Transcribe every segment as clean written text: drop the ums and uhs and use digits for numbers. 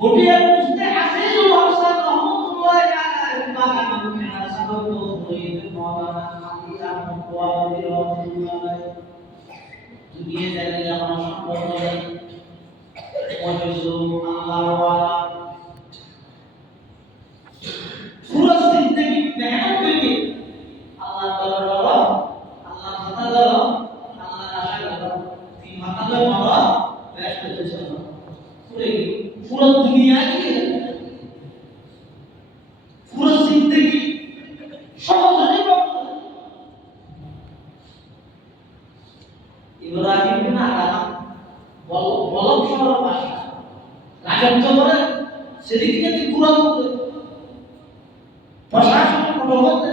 ঘটিয়া বুঝতে আজিজুল হাসান রহমাতুল্লাহ আলাইহি বাগান খেলা সাবক শহীদ মাওলানা আলী আহমদ ওয়ালি রহমাতুল্লাহ দুনিয়া জানি আমার সম্পর্ক মজুজু আল্লাহ ওয়ালা পুরো জিন্দেগি মেহনত করে আল্লাহ তাআলা আল্লাহ তাআলা আল্লাহ আশা করো তিন মাতালে মারা ব্যস্ত হয়েছে পুরো দুনিয়া কি পুরো জিন্দেগি সহজে ইব্রাহিম বিন আদম বলক শহর ভাষা রাজত্ব করে সেদিকে যদি পুরো প্রশাসন করতে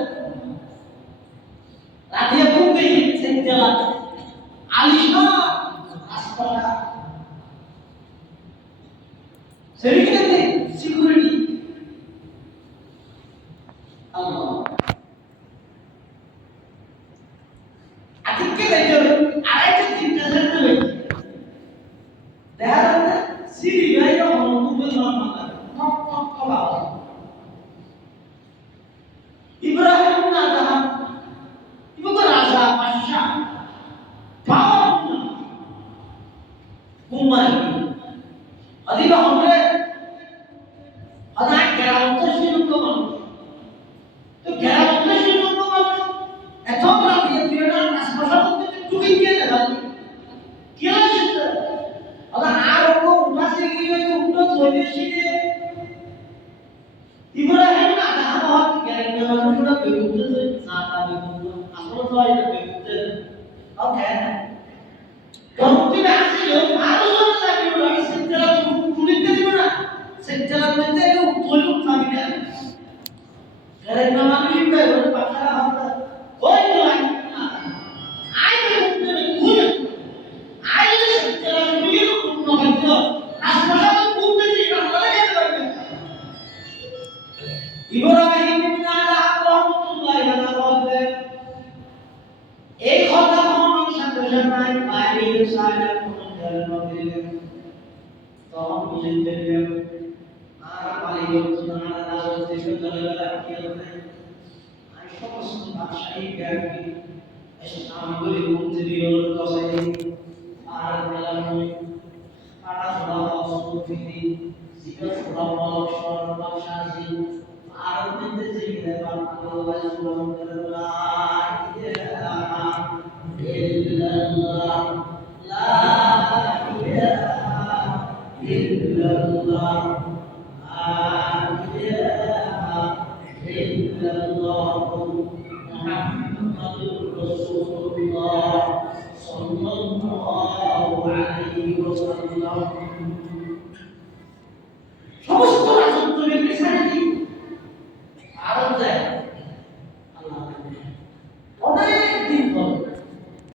রাতে ঘুমবে সেন্টার আলিশা হাসপাতাল সেদিকে সিকিউরিটি আল্লাহ আজকে দেখো আড়াইটা তিনটা সেন্টার দেখা যাচ্ছে সিরি গাইরা অনুভূতি নরমাল টক টক কলা ইব্রাহিম না আদম ইবো রাজা বাদশা পাওয়া ঘুমাই আদিবা हमरे আদা গ্রামতে শুরু করব তো গ্রামতে শুরু করব এত রাতে তুইরা আশপাশে করতে টুকি কে দেবা কি আছে আদা আর ও উঠাছে গিয়ে তো উঠো ধরে শিখে ইব্রাহিম না আদম হত গ্রামে মানুষরা বেগুতে না তা বেগুতে আসলে তো এটা বেগুতে ওকে গরুটি আসছিল আরো জোরে লাগিলো আমি সেন্টার খুলিতে দিব না সেন্টার মধ্যে কেউ তোলু থাকি না ঘরে না মানুষ ইনবে বলে পাখারা হাত ওই তো আই বেগুতে খুলে আই সেন্টার খুলে কোনো হইতো আসলে খুলতে দিই না বলে যেতে পারবে ইব্রাহিম বিন আদম রহমাতুল্লাহি আলাইহি বলেন এই কথা কোন সাথে সাথে বাইরে সারা কোন ধর্ম দিলেন তখন বুঝতে পেরেন আর পালিয়ে না রাজত্ব সুন্দর রাখি হবে আর সমস্ত ভাষাই জ্ঞানী ইসলাম বলে মুক্তি দিও কসাই আর কালামে কাটা ছড়া সুফিদি জিগর ছড়া সর বাদশাহী আর মধ্যে যে দেবান আল্লাহ সুবহানাহু ওয়া তাআলা إلا الله لا إله إلا الله لا إله إلا الله محمد رسول الله صلى الله عليه وسلم